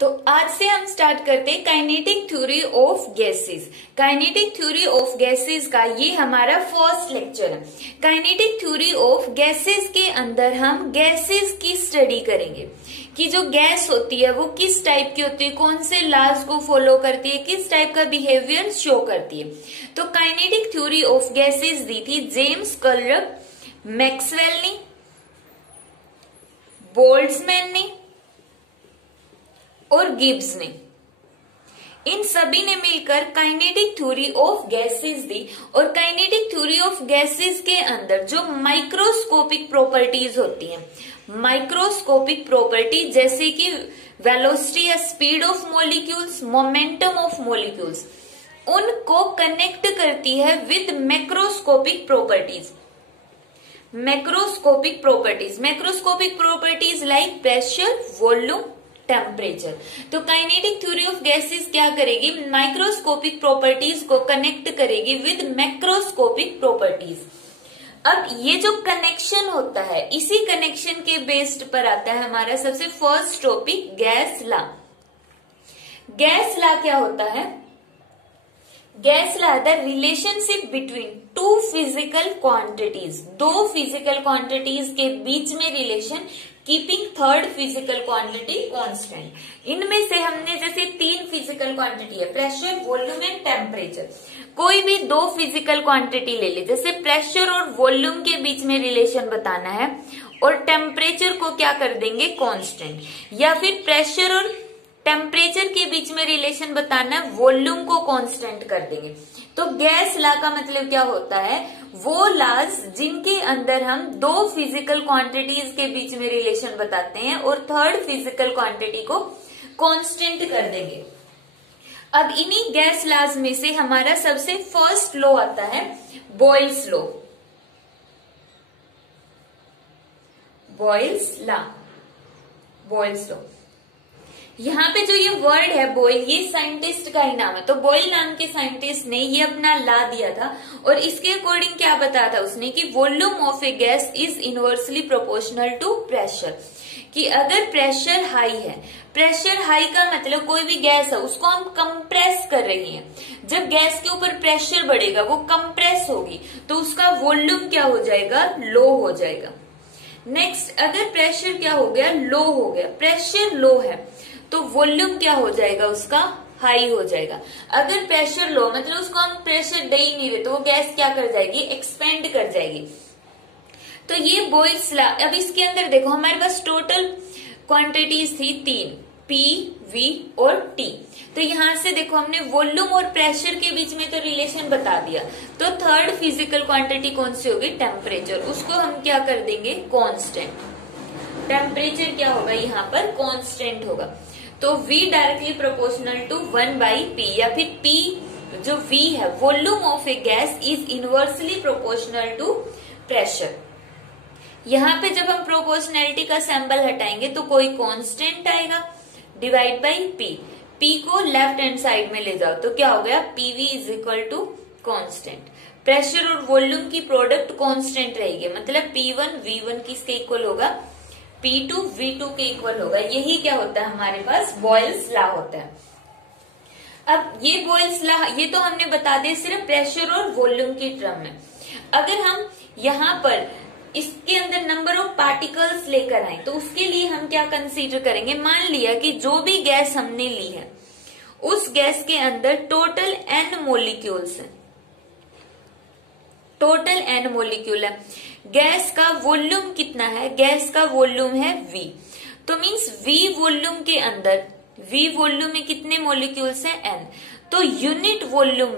तो आज से हम स्टार्ट करते हैं kinetic theory of gases. Kinetic theory of gases का ये हमारा फर्स्ट लेक्चर है। काइनेटिक थ्योरी ऑफ गैसेस के अंदर हम गैसेस की स्टडी करेंगे कि जो गैस होती है वो किस टाइप की होती है, कौन से लॉज को फॉलो करती है, किस टाइप का बिहेवियर शो करती है। तो काइनेटिक थ्योरी ऑफ गैसेस दी थी जेम्स क्लर्क, मैक्सवेल ने, बोल्ट्जमैन ने और गिब्स ने। इन सभी ने मिलकर काइनेटिक थ्योरी ऑफ गैसेस दी। और काइनेटिक थ्योरी ऑफ गैसेस के अंदर जो माइक्रोस्कोपिक प्रॉपर्टीज होती हैं, माइक्रोस्कोपिक प्रॉपर्टी जैसे कि वेलोसिटी या speed of molecules, momentum of molecules, उनको कनेक्ट करती है with macroscopic properties. Macroscopic properties like pressure, volume, temperature. तो काइनेटिक थ्योरी ऑफ गैसेस क्या करेगी, माइक्रोस्कोपिक प्रॉपर्टीज को कनेक्ट करेगी विद मैक्रोस्कोपिक प्रॉपर्टीज। अब ये जो कनेक्शन होता है, इसी कनेक्शन के बेस्ड पर आता है हमारा सबसे first topic gas law. Gas law क्या होता है? Gas law the relationship between two physical quantities, दो फिजिकल क्वांटिटीज के बीच में relation, keeping third physical quantity constant. इनमें से हमने जैसे तीन फिजिकल क्वांटिटी है, प्रेशर, वॉल्यूम एंड टेम्परेचर। कोई भी दो फिजिकल क्वांटिटी ले ली, जैसे प्रेशर और वॉल्यूम के बीच में रिलेशन बताना है और टेम्परेचर को क्या कर देंगे, कांस्टेंट, या फिर प्रेशर और टेम्परेचर के बीच में रिलेशन बताना है, वॉल्यूम को कांस्टेंट कर देंगे। तो गैस लॉ का मतलब क्या होता है, वो लॉज जिनके अंदर हम दो फिजिकल क्वांटिटीज के बीच में रिलेशन बताते हैं और थर्ड फिजिकल क्वांटिटी को कांस्टेंट कर देंगे। अब इन्हीं गैस लॉज में से हमारा सबसे फर्स्ट लॉ आता है बॉयल्स लॉ। बॉयल्स लॉ, यहाँ पे जो ये वर्ड है बॉयल, ये साइंटिस्ट का ही नाम है। तो बॉयल नाम के साइंटिस्ट ने ये अपना लॉ दिया था और इसके अकॉर्डिंग क्या बताया था उसने कि volume of a gas is inversely proportional to pressure. कि अगर प्रेशर हाई है, प्रेशर हाई का मतलब कोई भी गैस है उसको हम कंप्रेस कर रही हैं, जब गैस के ऊपर प्रेशर बढ़ेगा वो कंप्रेस होगी तो उसका वॉल्यूम क्या हो जाएगा, लो हो जाएगा। नेक्स्ट, अगर प्रेशर क्या हो गया, लो हो गया, प्रेशर लो है तो वॉल्यूम क्या हो जाएगा, उसका हाई हो जाएगा। अगर प्रेशर लो मतलब उसको हम प्रेशर दे ही नहीं रहे तो वो गैस क्या कर जाएगी, एक्सपेंड कर जाएगी। तो ये बॉयल्स लॉ। अब इसके अंदर देखो हमारे पास टोटल क्वांटिटीज थी तीन, पी, वी और टी। तो यहां से देखो हमने वॉल्यूम और प्रेशर के बीच में तो रिलेशन बता दिया। तो थर्ड फिजिकल क्वांटिटी कौन सी होगी, टेम्परेचर, उसको हम क्या कर देंगे, कांस्टेंट। टेम्परेचर क्या होगा, यहाँ पर कांस्टेंट होगा। तो V directly proportional to 1/P, या फिर P जो V है, volume of a gas is inversely proportional to pressure. यहाँ पे जब हम प्रोपोर्शनैलिटी का सिंबल हटाएंगे तो कोई कांस्टेंट आएगा, डिवाइड बाई P। P को लेफ्ट हैंड साइड में ले जाओ तो क्या हो गया, PV is equal to constant. Pressure और वॉल्यूम की प्रोडक्ट कांस्टेंट रहेगी, मतलब P1 V1 किसके इक्वल होगा, P2 V2 के इक्वल होगा। यही क्या होता है हमारे पास, बॉयल्स लॉ होता है। अब ये बॉयल्स लॉ, ये तो हमने बता दिया सिर्फ प्रेशर और वॉल्यूम की टर्म में। अगर हम यहाँ पर इसके अंदर नंबर ऑफ पार्टिकल्स लेकर आए तो उसके लिए हम क्या कंसीडर करेंगे, मान लिया कि जो भी गैस हमने ली है उस गैस के अंदर टोटल n मॉलिक्यूल्स हैं, टोटल n मॉलिक्यूल है। गैस का वॉल्यूम कितना है, गैस का वॉल्यूम है V। तो मींस V वॉल्यूम के अंदर, V वॉल्यूम में कितने मॉलिक्यूल्स हैं, n। तो यूनिट वॉल्यूम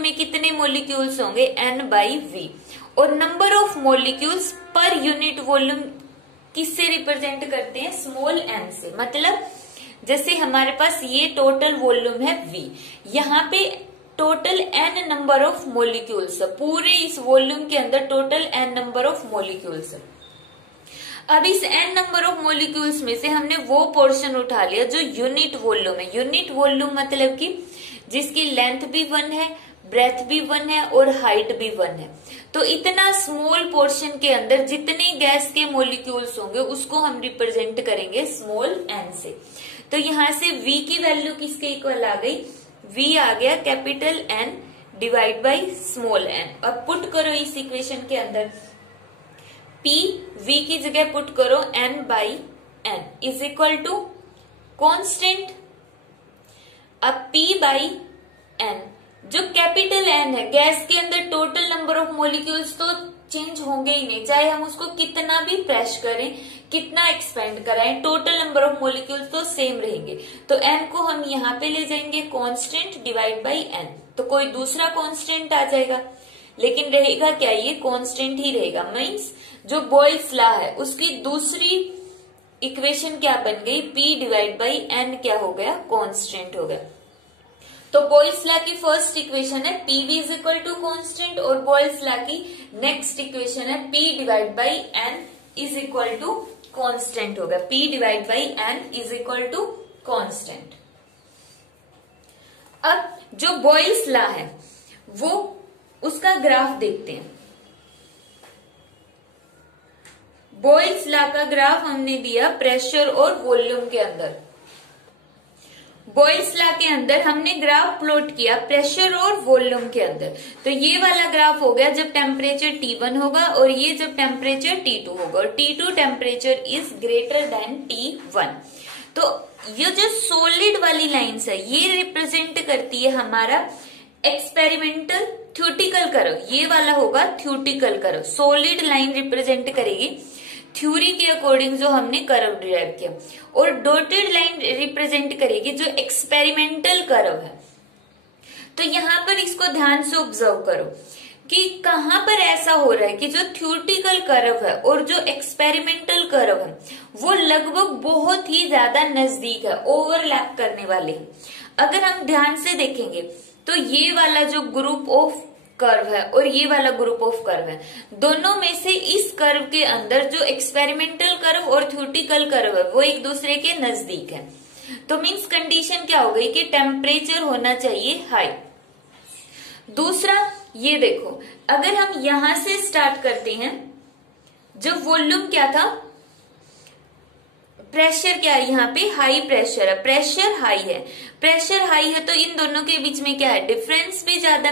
में कितने मॉलिक्यूल्स होंगे, n/V। और number of molecules per unit volume किससे रिप्रेजेंट करते हैं, स्मॉल n से। मतलब जैसे हमारे पास ये टोटल वॉल्यूम है V, यहाँ पे total n number of molecules, पूरे इस वॉल्यूम के अंदर total n number of molecules. अब इस n नंबर ऑफ मॉलिक्यूल्स में से हमने वो पोर्शन उठा लिया जो यूनिट वॉल्यूम है। यूनिट वॉल्यूम मतलब कि जिसकी लेंथ भी 1 है, ब्रेथ भी 1 है और हाइट भी 1 है। तो इतना स्मॉल पोर्शन के अंदर जितने गैस के मॉलिक्यूल्स होंगे उसको हम रिप्रेजेंट करेंगे स्मॉल n से। तो यहां से v की वैल्यू किसके इक्वल आ गई, v आ गया capital N divide by small n। अब पुट करो इस इक्वेशन के अंदर, p v की जगह पुट करो n by n is equal to constant. अब p बाई n, जो कैपिटल N है, गैस के अंदर टोटल नंबर ऑफ मॉलिक्यूल्स तो चेंज होंगे ही नहीं, चाहे हम उसको कितना भी प्रेस करें, कितना एक्सपेंड कराएं, टोटल नंबर ऑफ मॉलिक्यूल्स तो सेम रहेंगे। तो n को हम यहाँ पे ले जाएंगे कांस्टेंट डिवाइड बाई n, तो कोई दूसरा कांस्टेंट आ जाएगा, लेकिन रहेगा क्या, ये कांस्टेंट ही रहेगा। मीन्स जो बॉयल्स लॉ है उसकी दूसरी इक्वेशन क्या बन गई, p डिवाइड बाई n क्या हो गया, कांस्टेंट हो गया। तो बॉयल्स लॉ की फर्स्ट इक्वेशन है PV is equal to constant, और बॉयल्स लॉ की नेक्स्ट इक्वेशन है P divide by N is equal to constant होगा। P divide by N is equal to constant. अब जो बॉयल्स लॉ है वो उसका ग्राफ देखते हैं। बॉयल्स लॉ का ग्राफ हमने दिया प्रेशर और वॉल्यूम के अंदर। बॉयल्स लॉ के अंदर हमने ग्राफ प्लॉट किया प्रेशर और वॉल्यूम के अंदर। तो ये वाला ग्राफ हो गया जब टेम्परेचर T1 होगा और ये जब टेम्परेचर T2 होगा, और T2 temperature is greater than T1। तो ये जो सॉलिड वाली लाइंस है ये रिप्रेजेंट करती है हमारा एक्सपेरिमेंटल थ्योरेटिकल कर्व, ये वाला होगा theoretical curve. Solid line represent करेगी थ्योरी के अकॉर्डिंग जो हमने कर्व डिराइव किया, और डॉटेड लाइन रिप्रेजेंट करेगी जो एक्सपेरिमेंटल कर्व है। तो यहां पर इसको ध्यान से ऑब्जर्व करो कि कहां पर ऐसा हो रहा है कि जो थ्योरेटिकल कर्व है और जो एक्सपेरिमेंटल कर्व है वो लगभग बहुत ही ज्यादा नजदीक है, ओवरलैप करने वाले हैं। अगर हम ध्यान से देखेंगे तो ये वाला जो ग्रुप ऑफ कर्व है और ये वाला ग्रुप ऑफ कर्व है, दोनों में से इस कर्व के अंदर जो एक्सपेरिमेंटल कर्व और थ्योरेटिकल कर्व है वो एक दूसरे के नजदीक है। तो मींस कंडीशन क्या हो गई कि टेम्परेचर होना चाहिए हाई। दूसरा ये देखो, अगर हम यहां से स्टार्ट करते हैं, जब वॉल्यूम क्या था, प्रेशर क्या है, यहाँ पे हाई प्रेशर है, प्रेशर हाई है, प्रेशर हाई है तो इन दोनों के बीच में क्या है, डिफरेंस भी ज्यादा।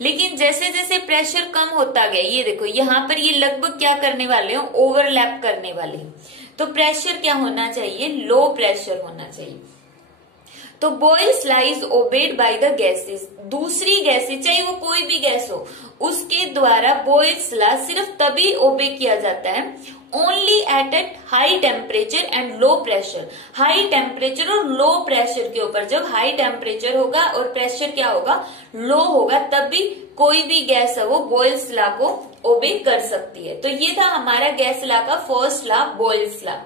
लेकिन जैसे जैसे प्रेशर कम होता गया, ये देखो यहाँ पर ये लगभग क्या करने वाले हो, ओवरलैप करने वाले हैं। तो प्रेशर क्या होना चाहिए, लो प्रेशर होना चाहिए। तो Boyle's law is obeyed by the gases, दूसरी गैसेस चाहे वो कोई भी गैस हो उसके द्वारा बॉयल्स लॉ सिर्फ तभी ओबे किया जाता है only at high temperature and low pressure. High temperature और लो प्रेशर के ऊपर, जब हाई टेम्परेचर होगा और प्रेशर क्या होगा, लो होगा, तब भी कोई भी गैस है वो बॉयल्स लॉ को ओबे कर सकती है। तो ये था हमारा गैस लॉ का first law, Boyle's law.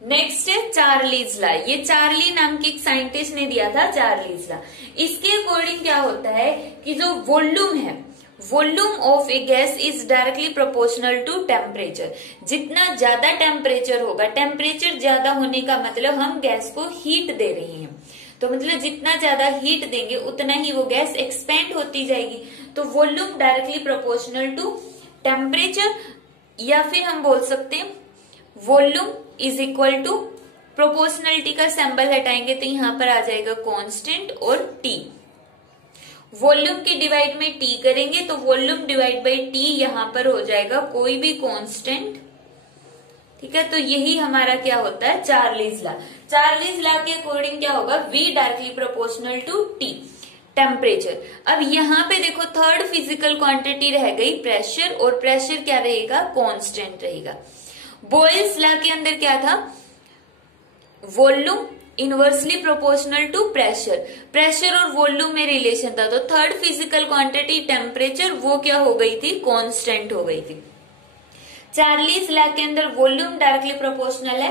Next है चार्लीज लॉ। ये चार्ली नाम के एक साइंटिस्ट ने दिया था चार्लीज लॉ। इसके अकॉर्डिंग क्या होता है कि जो वॉल्यूम है, volume of a gas is directly proportional to temperature. जितना ज्यादा टेम्परेचर होगा, टेम्परेचर ज्यादा होने का मतलब हम गैस को हीट दे रहे हैं, तो मतलब जितना ज्यादा हीट देंगे उतना ही वो गैस एक्सपेंड होती जाएगी। तो volume directly proportional to temperature, या फिर हम बोल सकते हैं volume is equal to, proportionality का सिंबल हटाएंगे तो यहां पर आ जाएगा कांस्टेंट और टी। वॉल्यूम के डिवाइड में टी करेंगे तो वॉल्यूम डिवाइड बाई टी यहां पर हो जाएगा कोई भी कांस्टेंट, ठीक है। तो यही हमारा क्या होता है, चार्लीज लॉ। चार्लीज लॉ के अकॉर्डिंग क्या होगा, V directly proportional to T temperature. अब यहाँ पे देखो थर्ड फिजिकल क्वांटिटी रह गई प्रेशर, और प्रेशर क्या रहेगा, कांस्टेंट रहेगा। बॉयल्स लॉ के अंदर क्या था, volume inversely proportional to pressure, pressure और वॉल्यूम में रिलेशन था। तो थर्ड फिजिकल क्वांटिटी टेम्परेचर वो क्या हो गई थी, कांस्टेंट हो गई थी। चार्लीज लॉ के अंदर वॉल्यूम डायरेक्टली प्रोपोर्शनल है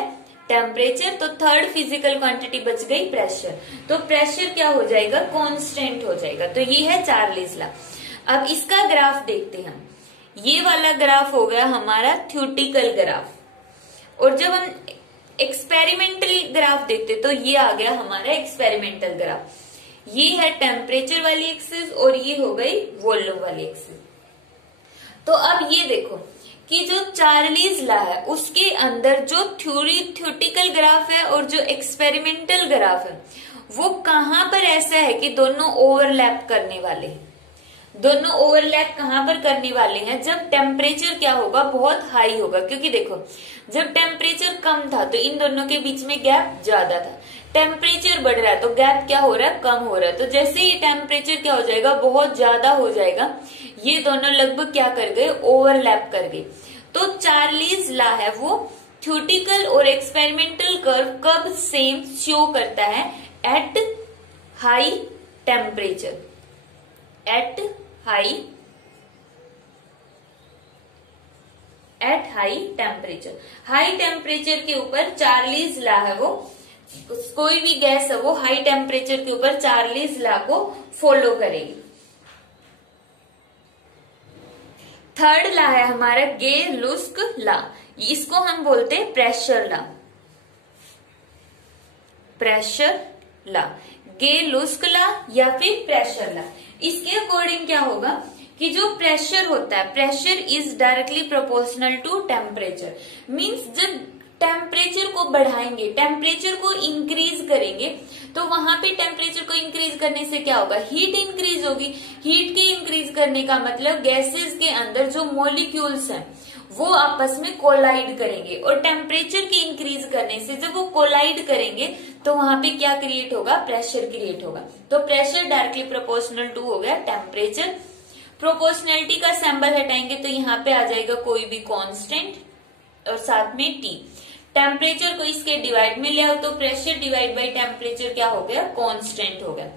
टेम्परेचर, तो थर्ड फिजिकल क्वांटिटी बच गई प्रेशर, तो प्रेशर क्या हो जाएगा, कांस्टेंट हो जाएगा। तो ये है चार्लीज लॉ। अब इसका ग्राफ देखते हैं। ये वाला ग्राफ हो गया हमारा थ्योरेटिकल ग्राफ, और जब हम एक्सपेरिमेंटल ग्राफ देखते तो ये आ गया हमारा एक्सपेरिमेंटल ग्राफ। ये है टेम्परेचर वाली एक्सिस और ये हो गई वॉल्यूम वाली एक्सिस। तो अब ये देखो कि जो चार्लीज लॉ है उसके अंदर जो थ्योरेटिकल ग्राफ है और जो एक्सपेरिमेंटल ग्राफ है वो कहां पर ऐसा है कि दोनों ओवरलैप करने वाले हैं। दोनों ओवरलैप कहां पर करने वाले हैं, जब टेम्परेचर क्या होगा, बहुत हाई होगा। क्योंकि देखो जब टेम्परेचर कम था तो इन दोनों के बीच में गैप ज्यादा था, टेम्परेचर बढ़ रहा है तो गैप क्या हो रहा है, कम हो रहा है। तो जैसे ही टेम्परेचर क्या हो जाएगा, बहुत ज्यादा हो जाएगा, ये दोनों लगभग क्या कर गए, ओवरलैप कर गए। तो चार्लीज लॉ है वो थ्योरेटिकल और एक्सपेरिमेंटल कर्व कब सेम शो करता है, at high temperature, at high temperature. High temperature के ऊपर चार्लीज लॉ है वो, कोई भी गैस है वो हाई टेम्परेचर के ऊपर चार्लीज लॉ को फॉलो करेगी। थर्ड लॉ है हमारा गे-लुस्क लॉ, इसको हम बोलते हैं pressure law, pressure law, Gay Lussac law या फिर प्रेशर लॉ। इसके अकॉर्डिंग क्या होगा कि जो प्रेशर होता है, pressure is directly proportional to temperature. Means जब टेम्परेचर को बढ़ाएंगे, टेम्परेचर को इंक्रीज करेंगे, तो वहां पे टेम्परेचर को इंक्रीज करने से क्या होगा, हीट इंक्रीज होगी। हीट के इंक्रीज करने का मतलब गैसेस के अंदर जो मॉलिक्यूल्स हैं वो आपस में कोलाइड करेंगे, और टेम्परेचर के इंक्रीज करने से जब वो कोलाइड करेंगे तो वहां पे क्या क्रिएट होगा, प्रेशर क्रिएट होगा। तो प्रेशर डायरेक्टली प्रोपोर्शनल टू हो गया टेम्परेचर। प्रोपोर्शनलिटी का सिंबल हटाएंगे तो यहाँ पे आ जाएगा कोई भी कांस्टेंट और साथ में टी। टेम्परेचर को इसके डिवाइड में ले आओ तो प्रेशर डिवाइड बाय टेम्परेचर क्या हो गया, कांस्टेंट हो गया।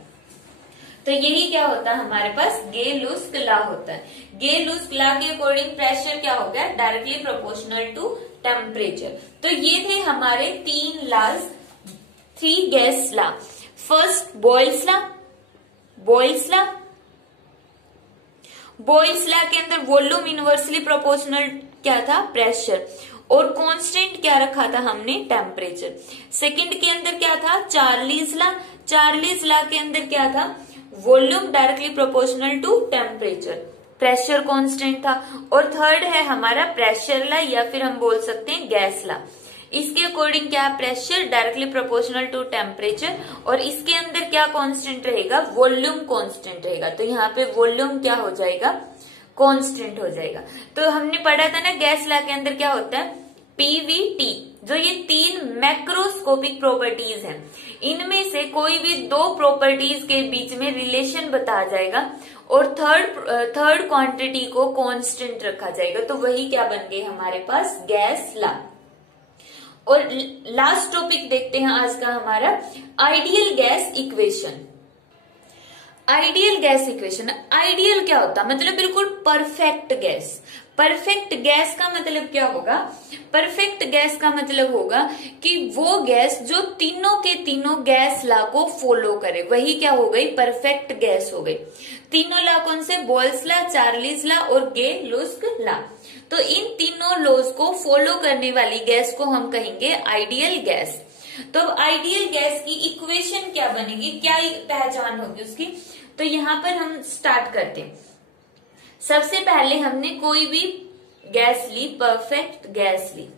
तो यही क्या होता है हमारे पास, गे-लुस्क लॉ होता है। गे-लुस्क लॉ के अकॉर्डिंग प्रेशर क्या हो गया, डायरेक्टली प्रोपोर्शनल टू टेम्परेचर। तो ये थे हमारे 3 laws, 3 gas law. First Boyle's law, Boyle's law, Boyle's law के अंदर वॉल्यूम इनवर्सली प्रोपोर्शनल क्या था, प्रेशर, और कांस्टेंट क्या रखा था हमने, टेम्परेचर। सेकंड के अंदर क्या था, चार्लीज लॉ, चार्लीज लॉ के अंदर क्या था, volume directly proportional to temperature, pressure constant था। और थर्ड है हमारा प्रेशर लॉ या फिर हम बोल सकते हैं गैस लॉ। इसके अकॉर्डिंग क्या, pressure directly proportional to temperature, और इसके अंदर क्या कांस्टेंट रहेगा, वॉल्यूम कांस्टेंट रहेगा। तो यहाँ पे वॉल्यूम क्या हो जाएगा, कांस्टेंट हो जाएगा। तो हमने पढ़ा था ना गैस लॉ के अंदर क्या होता है, पीवीटी, जो ये 3 मैक्रोस्कोपिक प्रॉपर्टीज हैं, इनमें से कोई भी 2 प्रॉपर्टीज के बीच में रिलेशन बताया जाएगा और थर्ड क्वांटिटी को कांस्टेंट रखा जाएगा। तो वही क्या बन गए हमारे पास, गैस लॉ। और लास्ट टॉपिक देखते हैं आज का हमारा, ideal gas equation. Ideal gas equation, ideal क्या होता है, मतलब बिल्कुल परफेक्ट गैस। परफेक्ट गैस का मतलब क्या होगा, परफेक्ट गैस का मतलब होगा कि वो गैस जो तीनों के तीनों गैस लॉ को फॉलो करे, वही क्या हो गई, परफेक्ट गैस हो गई। तीनों लॉ कौन से, बॉयल्स लॉ, चार्लीज लॉ और गे-लुस्क लॉ। तो इन तीनों लॉज को फॉलो करने वाली गैस को हम कहेंगे आइडियल गैस। तो आइडियल गैस की इक्वेशन क्या बनेगी, क्या पहचान होगी उसकी, तो यहाँ पर हम स्टार्ट करते हैं। सबसे पहले हमने कोई भी गैस ली, परफेक्ट गैस ली,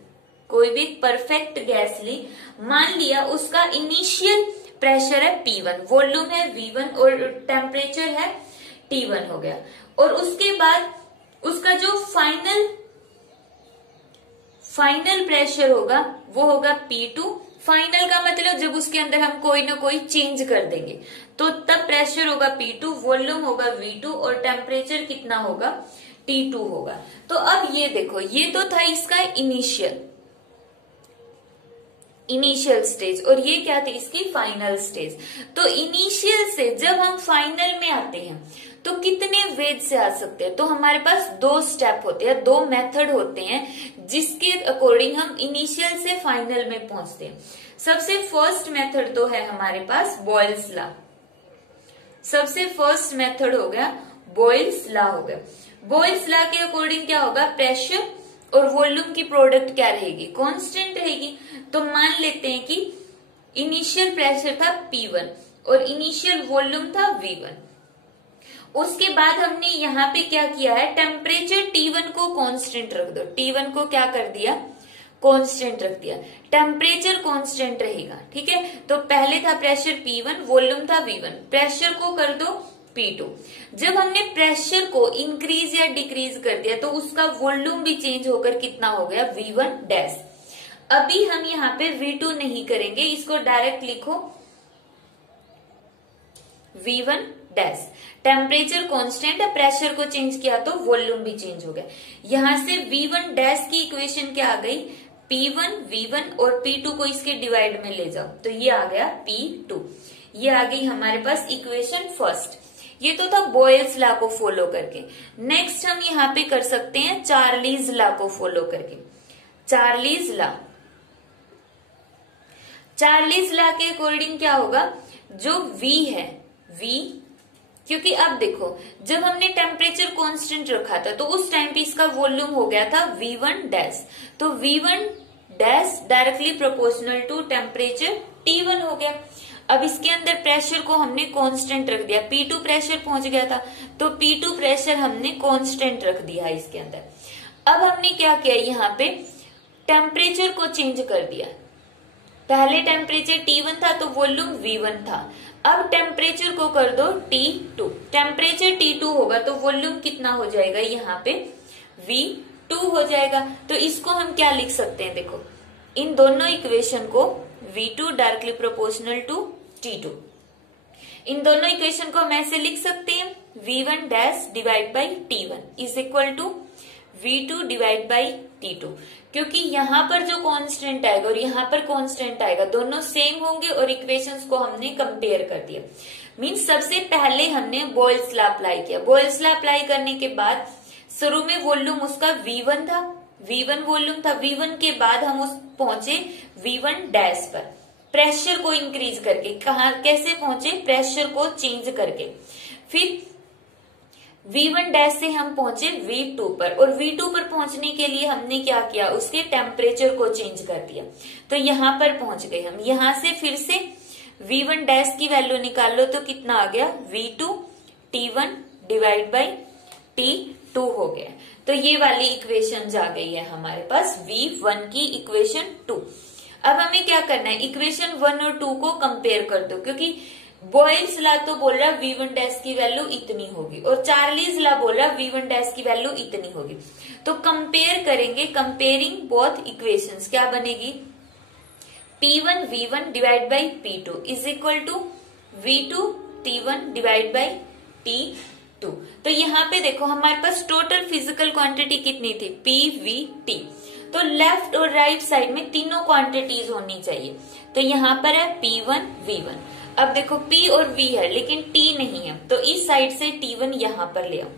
कोई भी परफेक्ट गैस ली, मान लिया उसका इनिशियल प्रेशर है P1, वॉल्यूम है V1 और टेम्परेचर है T1 हो गया। और उसके बाद उसका जो फाइनल प्रेशर होगा वो होगा P2। फाइनल का मतलब जब उसके अंदर हम कोई ना कोई चेंज कर देंगे तो तब प्रेशर होगा P2, वॉल्यूम होगा V2 और टेम्परेचर कितना होगा, T2 होगा। तो अब ये देखो, ये तो था इसका इनिशियल स्टेज और ये क्या थी, इसकी फाइनल स्टेज। तो इनिशियल से जब हम फाइनल में आते हैं तो कितने वेज से आ सकते हैं, तो हमारे पास 2 स्टेप होते हैं, 2 मेथड होते हैं जिसके अकॉर्डिंग हम इनिशियल से फाइनल में पहुंचते हैं। सबसे फर्स्ट मेथड तो है हमारे पास बॉयल्स लॉ, सबसे फर्स्ट मेथड हो गया बॉयल्स लॉ हो गया। बॉयल्स लॉ के अकॉर्डिंग क्या होगा, प्रेशर और वॉल्यूम की प्रोडक्ट क्या रहेगी, कांस्टेंट रहेगी। तो मान लेते हैं कि इनिशियल प्रेशर था P1 और इनिशियल वॉल्यूम था V1। उसके बाद हमने यहाँ पे क्या किया है, टेम्परेचर T1 को कांस्टेंट रख दो। T1 को क्या कर दिया, कांस्टेंट रख दिया, टेम्परेचर कांस्टेंट रहेगा। ठीक है, तो पहले था प्रेशर P1, वॉल्यूम था V1, प्रेशर को कर दो P2। जब हमने प्रेशर को इंक्रीज या डिक्रीज कर दिया तो उसका वॉल्यूम भी चेंज होकर कितना हो गया, V1 डैश। अभी हम यहाँ पे V2 नहीं करेंगे, इसको डायरेक्ट लिखो V1 डैश। टेम्परेचर कांस्टेंट है, प्रेशर को चेंज किया तो वॉल्यूम भी चेंज हो गया। यहां से V1 डैश की इक्वेशन क्या आ गई, P1 V1 और P2 को इसके डिवाइड में ले जाओ तो ये आ गया P2। ये आ गई हमारे पास इक्वेशन फर्स्ट। ये तो था बॉयल्स लॉ को फॉलो करके। नेक्स्ट हम यहाँ पे कर सकते हैं चार्लीज लॉ को फॉलो करके। चार्लीज लॉ, चार्लीज लॉ के अकॉर्डिंग क्या होगा, जो V है, V, क्योंकि अब देखो जब हमने टेम्परेचर कांस्टेंट रखा था तो उस टाइम पे इसका वॉल्यूम हो गया था V1 डैश, तो V1 dash directly proportional to temperature T1 हो गया। अब इसके अंदर प्रेशर को हमने कांस्टेंट रख दिया, P2 प्रेशर पहुंच गया था तो P2 प्रेशर हमने कांस्टेंट रख दिया इसके अंदर। अब हमने क्या किया, यहाँ पे टेम्परेचर को चेंज कर दिया। पहले टेम्परेचर T1 था तो वॉल्यूम V1 था, अब टेम्परेचर को कर दो T2। टेम्परेचर T2 होगा तो वॉल्यूम कितना हो जाएगा, यहाँ पे V2 हो जाएगा। तो इसको हम क्या लिख सकते हैं, देखो इन दोनों इक्वेशन को V2 directly proportional to T2, इन दोनों इक्वेशन को हम ऐसे लिख सकते हैं V1 dash divide by T1 is equal to V2 divide by T2। क्योंकि यहाँ पर जो कांस्टेंट आएगा और यहाँ पर कांस्टेंट आएगा दोनों सेम होंगे और इक्वेशंस को हमने कंपेयर कर दिया। मीन्स सबसे पहले हमने बॉयल्स लॉ अप्लाई किया। बॉयल्स लॉ अप्लाई करने के बाद शुरू में वॉल्यूम उसका V1 था, V1 वॉल्यूम था, V1 के बाद हम उस पहुंचे V1 डैश पर प्रेशर को इंक्रीज करके। कहा कैसे पहुंचे, प्रेशर को चेंज करके। फिर V1 डैश से हम पहुंचे V2 पर, और V2 पर पहुंचने के लिए हमने क्या किया, उसके टेम्परेचर को चेंज कर दिया तो यहां पर पहुंच गए हम। यहां से फिर से V1 डैश की वैल्यू निकाल लो तो कितना आ गया, V2 T1 divide by T2 हो गया। तो ये वाली इक्वेशन आ गई है हमारे पास V1 की इक्वेशन 2। अब हमें क्या करना है, इक्वेशन 1 और 2 को कंपेयर कर दो, क्योंकि बॉयल्स लॉ तो बोल रहा V1 डैश की वैल्यू इतनी होगी और चार्लीज लॉ बोल रहा V1 डैश की वैल्यू इतनी होगी। तो कंपेयर करेंगे, कंपेयरिंग बोथ इक्वेशंस क्या बनेगी, P1 V1 divide by P2 is equal to V2 T1 divide by T2। तो यहाँ पे देखो हमारे पास टोटल फिजिकल क्वांटिटी कितनी थी, PVT। तो लेफ्ट और राइट साइड में तीनों क्वांटिटीज होनी चाहिए। तो यहाँ पर है P1 V1। अब देखो P और V है लेकिन T नहीं है, तो इस साइड से T1 यहाँ पर ले आओ,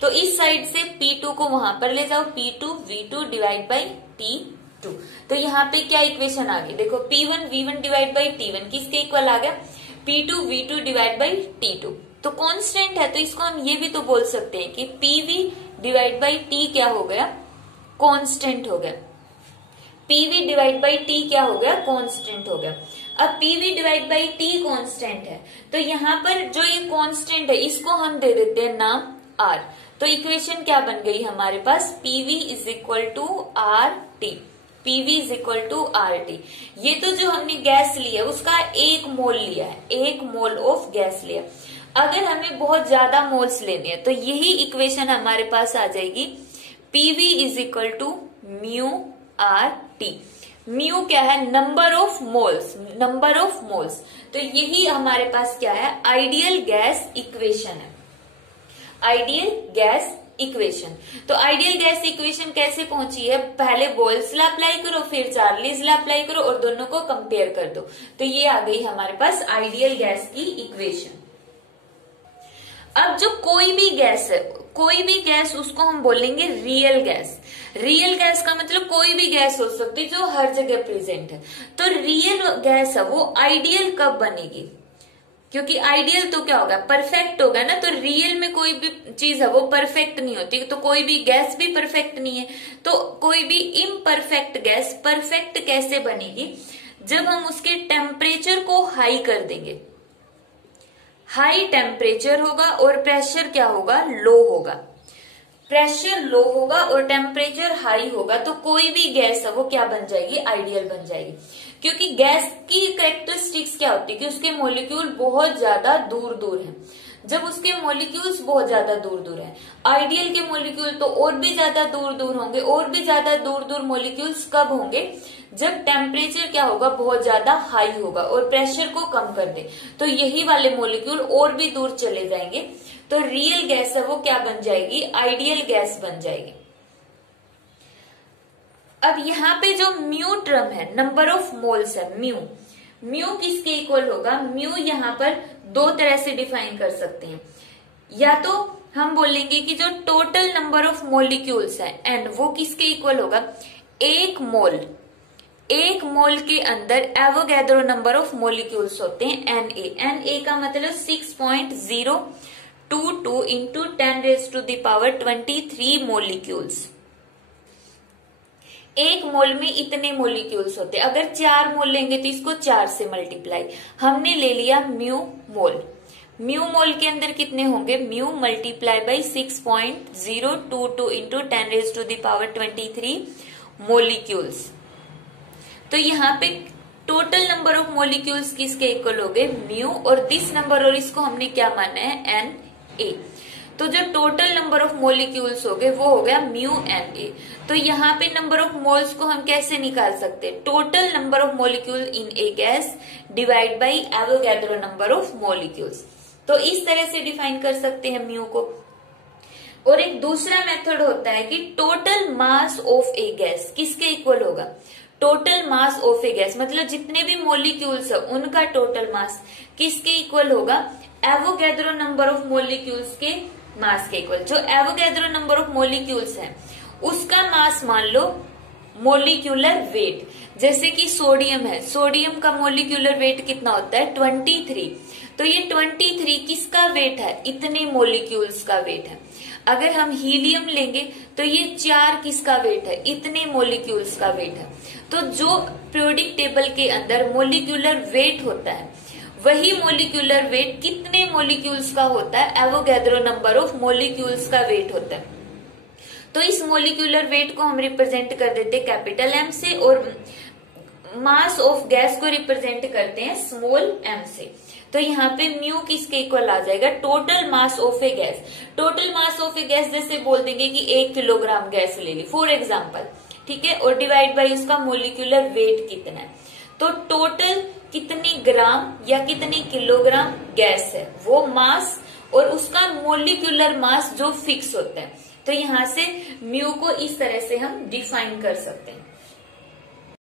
तो इस साइड से P2 को वहां पर ले जाओ, P2 V2 divide by T2। तो यहाँ पे क्या इक्वेशन आ गई, देखो P1 V1 divide by T1 किसके इक्वल आ गया, P2 V2 divide by T2। तो कांस्टेंट है तो इसको हम ये भी तो बोल सकते हैं कि PV डिवाइड बाई T क्या हो गया, कांस्टेंट हो गया। PV डिवाइड बाई T क्या हो गया, कांस्टेंट हो गया। अब PV divide by T constant है तो यहाँ पर जो ये कांस्टेंट है इसको हम दे देते हैं नाम R। तो इक्वेशन क्या बन गई हमारे पास, PV is equal to RT। PV is equal to RT। ये तो जो हमने गैस लिया उसका 1 मोल लिया है, 1 मोल ऑफ गैस लिया। अगर हमें बहुत ज्यादा मोल्स लेने हैं तो यही इक्वेशन हमारे पास आ जाएगी, PV is equal to mu RT। Mu क्या है, number of moles, number of moles. तो यही हमारे पास क्या है, आइडियल गैस इक्वेशन है, आइडियल गैस इक्वेशन। तो आइडियल गैस इक्वेशन कैसे पहुंची है, पहले बॉयल्स लॉ अप्लाई करो, फिर चार्लीज लॉ अप्लाई करो और दोनों को कंपेयर कर दो, तो ये आ गई हमारे पास आइडियल गैस की इक्वेशन। अब जो कोई भी गैस है, कोई भी गैस उसको हम बोलेंगे रियल गैस। रियल गैस का मतलब कोई भी गैस हो सकती है जो हर जगह प्रेजेंट है। तो रियल गैस है वो आइडियल कब बनेगी, क्योंकि आइडियल तो क्या होगा, परफेक्ट होगा ना। तो रियल में कोई भी चीज है वो परफेक्ट नहीं होती, तो कोई भी गैस भी परफेक्ट नहीं है। तो कोई भी इम्परफेक्ट गैस परफेक्ट कैसे बनेगी, जब हम उसके टेम्परेचर को हाई कर देंगे। हाई टेम्परेचर होगा और प्रेशर क्या होगा, लो होगा। प्रेशर लो होगा और टेम्परेचर हाई होगा तो कोई भी गैस है वो क्या बन जाएगी, आइडियल बन जाएगी। क्योंकि गैस की कैरेक्टरिस्टिक्स क्या होती है कि उसके मॉलिक्यूल बहुत ज्यादा दूर दूर हैं। जब उसके मॉलिक्यूल्स बहुत ज्यादा दूर दूर हैं, आइडियल के मॉलिक्यूल तो और भी ज्यादा दूर दूर होंगे। और भी ज्यादा दूर दूर मॉलिक्यूल्स कब होंगे, जब टेम्परेचर क्या होगा, बहुत ज्यादा हाई होगा और प्रेशर को कम कर दे, तो यही वाले मॉलिक्यूल और भी दूर चले जाएंगे। तो रियल गैस है वो क्या बन जाएगी, आइडियल गैस बन जाएगी। अब यहाँ पे जो म्यू टर्म है, नंबर ऑफ मोल्स है, म्यू किसके इक्वल होगा, म्यू यहाँ पर दो तरह से डिफाइन कर सकते हैं। या तो हम बोलेंगे कि जो टोटल नंबर ऑफ मॉलिक्यूल्स है एंड वो किसके इक्वल होगा, एक मोल के अंदर एवोगैड्रो नंबर ऑफ मॉलिक्यूल्स होते हैं Na का मतलब 6.022 इंटू 10⁻⁻23 मॉलिक्यूल्स। एक मोल में इतने मॉलिक्यूल्स होते हैं। अगर 4 मोल लेंगे तो इसको 4 से मल्टीप्लाई, हमने ले लिया म्यू मोल के अंदर कितने होंगे, mu multiply by 6.022 into 10⁻23 molecules. तो यहाँ पे टोटल नंबर ऑफ मॉलिक्यूल्स किसके इक्वल हो गए, म्यू, और दिस नंबर और इसको हमने क्या माना है, Na। तो जो टोटल नंबर ऑफ मॉलिक्यूल्स हो गए वो हो गया म्यू Na। तो यहाँ पे नंबर ऑफ मोल्स को हम कैसे निकाल सकते हैं, total number of molecule in A gas divide by Avogadro number of molecules. तो इस तरह से डिफाइन कर सकते हैं म्यू को। और एक दूसरा मेथड होता है कि total mass of a gas किसके इक्वल होगा, total mass of a gas मतलब जितने भी मॉलिक्यूल्स है उनका टोटल मास किसके इक्वल होगा, एवोगैड्रो नंबर ऑफ मॉलिक्यूल्स के मास के इक्वल। जो एवोगैड्रो नंबर ऑफ मॉलिक्यूल्स है उसका मास मान लो मॉलिक्यूलर वेट। जैसे कि सोडियम है, सोडियम का मॉलिक्यूलर वेट कितना होता है, 23। तो ये 23 किसका वेट है, इतने मॉलिक्यूल्स का वेट है। अगर हम हीलियम लेंगे तो ये 4 किसका वेट है, इतने मॉलिक्यूल्स का वेट है। तो जो पीरियोडिक टेबल के अंदर मॉलिक्यूलर वेट होता है वही मॉलिक्यूलर वेट कितने मॉलिक्यूल्स का होता है, एवोगैड्रो नंबर ऑफ मॉलिक्यूल्स का वेट होता है। तो इस मॉलिक्यूलर वेट को हम रिप्रेजेंट कर देते हैं कैपिटल एम से और मास ऑफ गैस को रिप्रेजेंट करते हैं स्मॉल एम से। तो यहाँ पे म्यू किसके इक्वल आ जाएगा, total mass of a gas. Total mass of a gas जैसे बोल देंगे कि 1 किलोग्राम गैस ले ली फॉर एग्जाम्पल, ठीक है, और डिवाइड बाई उसका मॉलिक्यूलर वेट कितना है। तो टोटल कितनी ग्राम या कितनी किलोग्राम गैस है वो मास, और उसका मॉलिक्यूलर मास जो फिक्स होता है। तो यहाँ से म्यू को इस तरह से हम डिफाइन कर सकते हैं।